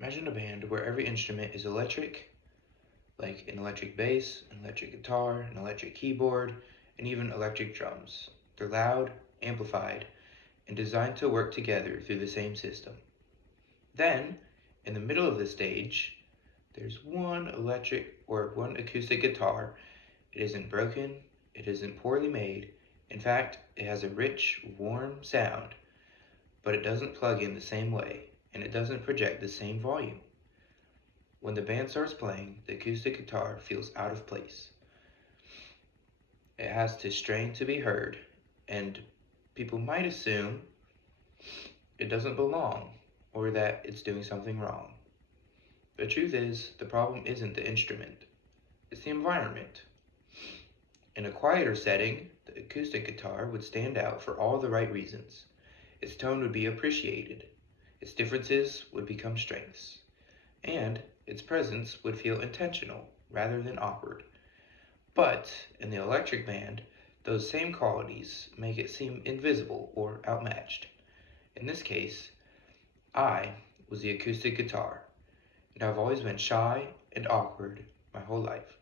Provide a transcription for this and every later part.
Imagine a band where every instrument is electric, like an electric bass, an electric guitar, an electric keyboard, and even electric drums. They're loud, amplified, and designed to work together through the same system. Then, in the middle of the stage, there's one electric or one acoustic guitar. It isn't broken, it isn't poorly made. In fact, it has a rich, warm sound, but it doesn't plug in the same way, and it doesn't project the same volume. When the band starts playing, the acoustic guitar feels out of place. It has to strain to be heard, and people might assume it doesn't belong or that it's doing something wrong. The truth is, the problem isn't the instrument, it's the environment. In a quieter setting, the acoustic guitar would stand out for all the right reasons. Its tone would be appreciated, its differences would become strengths, and its presence would feel intentional rather than awkward. But in the electric band, those same qualities make it seem invisible or outmatched. In this case, I was the acoustic guitar, and I've always been shy and awkward my whole life.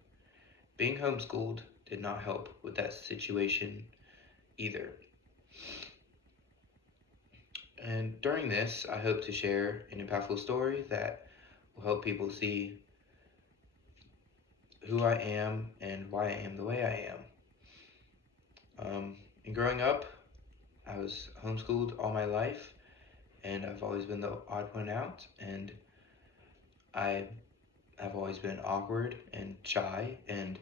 Being homeschooled did not help with that situation either. And during this, I hope to share an impactful story that will help people see who I am and why I am the way I am. In growing up, I was homeschooled all my life, and I've always been the odd one out, and I have always been awkward and shy. And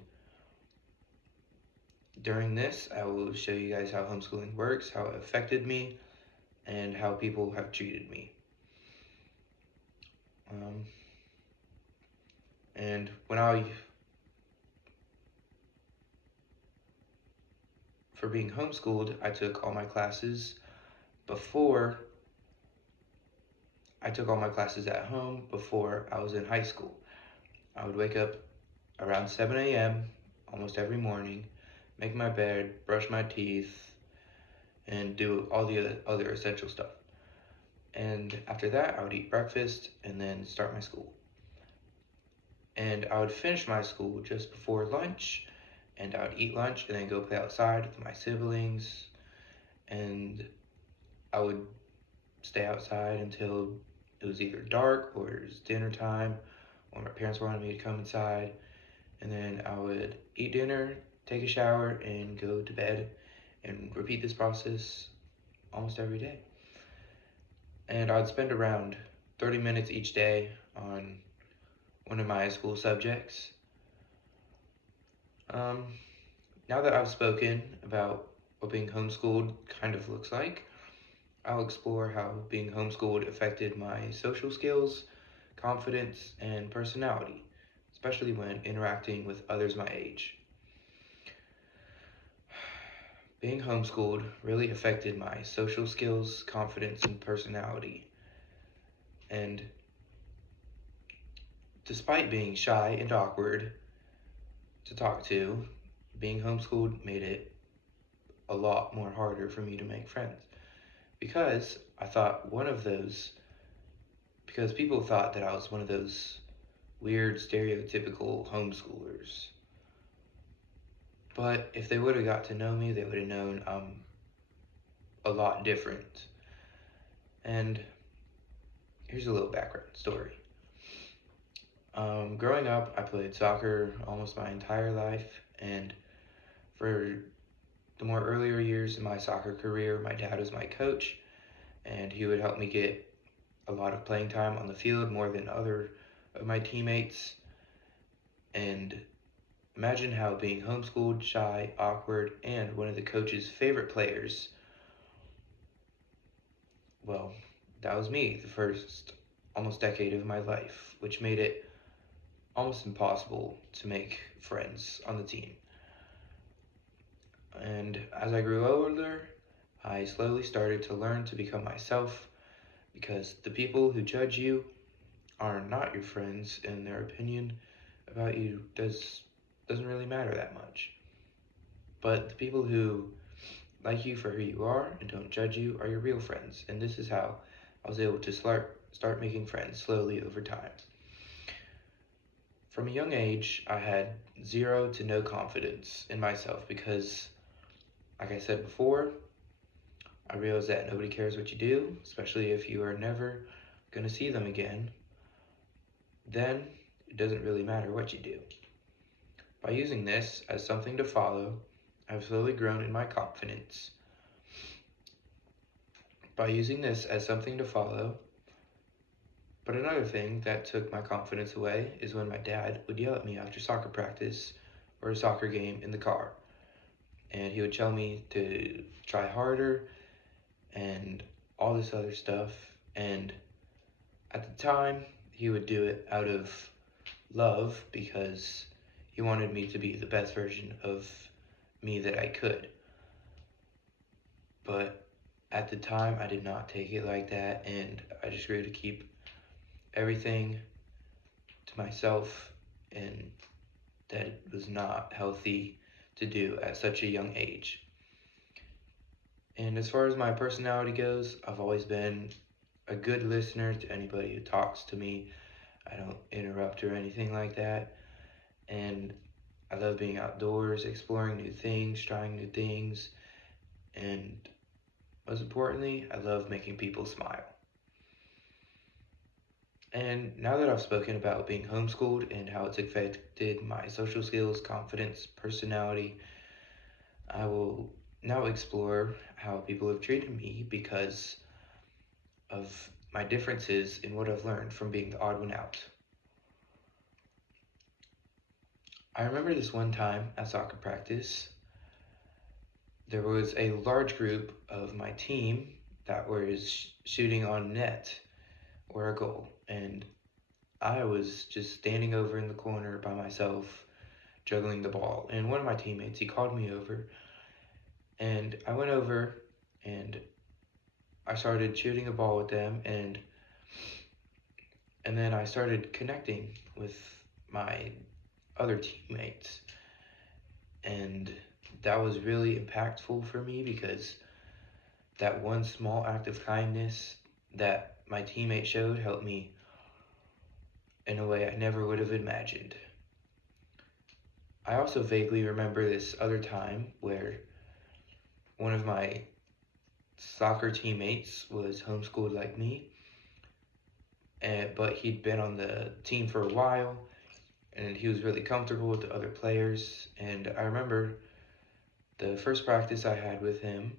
during this, I will show you guys how homeschooling works, how it affected me, and how people have treated me. And for being homeschooled, I took all my classes before I took all my classes at home before I was in high school. I would wake up around 7 a.m. almost every morning, make my bed, brush my teeth, and do all the other essential stuff. And after that, I would eat breakfast and then start my school. And I would finish my school just before lunch, and I would eat lunch and then go play outside with my siblings. And I would stay outside until it was either dark or it was dinner time, or my parents wanted me to come inside. And then I would eat dinner, take a shower, and go to bed, and repeat this process almost every day. And I'd spend around 30 minutes each day on one of my school subjects. Now that I've spoken about what being homeschooled kind of looks like, I'll explore how being homeschooled affected my social skills, confidence, and personality, especially when interacting with others my age. Being homeschooled really affected my social skills, confidence, and personality. And despite being shy and awkward to talk to, being homeschooled made it a lot more harder for me to make friends. Because people thought that I was one of those weird, stereotypical homeschoolers. But if they would have got to know me, they would have known I'm a lot different. And here's a little background story. Growing up, I played soccer almost my entire life, and for the more earlier years in my soccer career, my dad was my coach, and he would help me get a lot of playing time on the field, more than other of my teammates. And imagine how being homeschooled, shy, awkward, and one of the coach's favorite players, well, that was me the first almost decade of my life, which made it almost impossible to make friends on the team. And as I grew older, I slowly started to learn to become myself, because the people who judge you are not your friends, and their opinion about you doesn't really matter that much. But the people who like you for who you are and don't judge you are your real friends. And this is how I was able to start making friends slowly over time. From a young age, I had zero to no confidence in myself because, like I said before, I realized that nobody cares what you do, especially if you are never going to see them again. Then it doesn't really matter what you do. By using this as something to follow, I've slowly grown in my confidence. By using this as something to follow, but another thing that took my confidence away is when my dad would yell at me after soccer practice or a soccer game in the car. And he would tell me to try harder and all this other stuff. And at the time, he would do it out of love because he wanted me to be the best version of me that I could. But at the time, I did not take it like that, and I just grew to keep everything to myself, and that it was not healthy to do at such a young age. And as far as my personality goes, I've always been a good listener to anybody who talks to me. I don't interrupt or anything like that. And I love being outdoors, exploring new things, trying new things, and most importantly, I love making people smile. And now that I've spoken about being homeschooled and how it's affected my social skills, confidence, personality, I will now explore how people have treated me because of my differences in what I've learned from being the odd one out. I remember this one time at soccer practice, there was a large group of my team that was shooting on net or a goal, and I was just standing over in the corner by myself, juggling the ball. And one of my teammates, he called me over, and I went over and I started shooting a ball with them, and then I started connecting with my other teammates, and that was really impactful for me because that one small act of kindness that my teammate showed helped me in a way I never would have imagined. I also vaguely remember this other time where one of my soccer teammates was homeschooled like me, but he'd been on the team for a while and he was really comfortable with the other players. And I remember the first practice I had with him,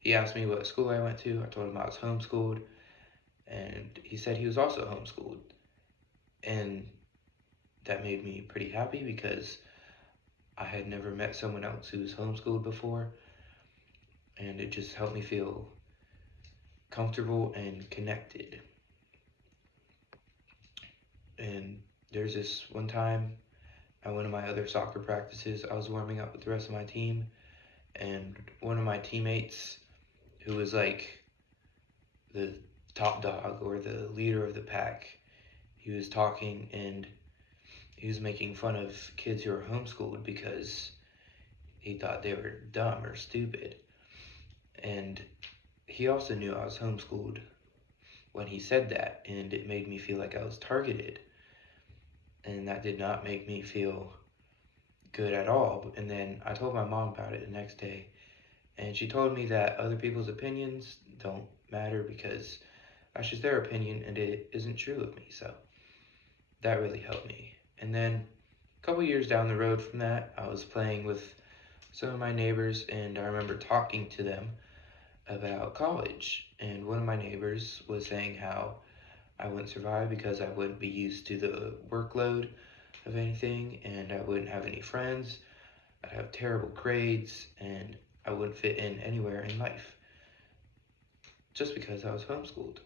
he asked me what school I went to. I told him I was homeschooled, and he said he was also homeschooled. And that made me pretty happy because I had never met someone else who was homeschooled before, and it just helped me feel comfortable and connected. And there's this one time at one of my other soccer practices, I was warming up with the rest of my team, and one of my teammates, who was like the top dog or the leader of the pack, he was talking and he was making fun of kids who are homeschooled because he thought they were dumb or stupid. And he also knew I was homeschooled when he said that, and it made me feel like I was targeted. And that did not make me feel good at all. And then I told my mom about it the next day, and she told me that other people's opinions don't matter because that's just their opinion and it isn't true of me. So that really helped me. And then a couple years down the road from that, I was playing with some of my neighbors, and I remember talking to them about college. And one of my neighbors was saying how I wouldn't survive because I wouldn't be used to the workload of anything, and I wouldn't have any friends. I'd have terrible grades, and I wouldn't fit in anywhere in life just because I was homeschooled.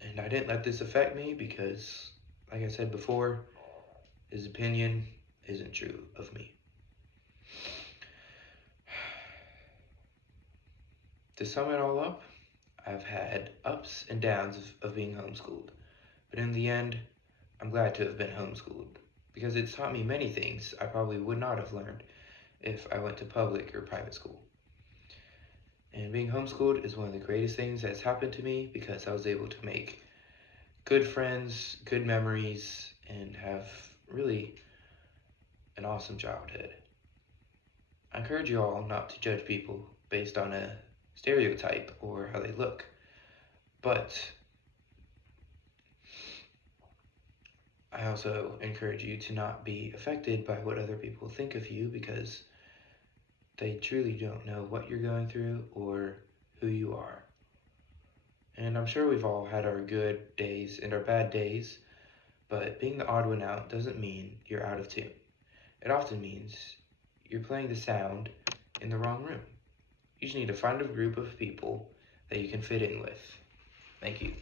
And I didn't let this affect me because, like I said before, his opinion isn't true of me. To sum it all up, I've had ups and downs of being homeschooled, but in the end, I'm glad to have been homeschooled because it's taught me many things I probably would not have learned if I went to public or private school. And being homeschooled is one of the greatest things that's happened to me because I was able to make good friends, good memories, and have really an awesome childhood. I encourage you all not to judge people based on a stereotype or how they look, but I also encourage you to not be affected by what other people think of you because they truly don't know what you're going through or who you are. And I'm sure we've all had our good days and our bad days, but being the odd one out doesn't mean you're out of tune. It often means you're playing the sound in the wrong room. You just need to find a group of people that you can fit in with. Thank you.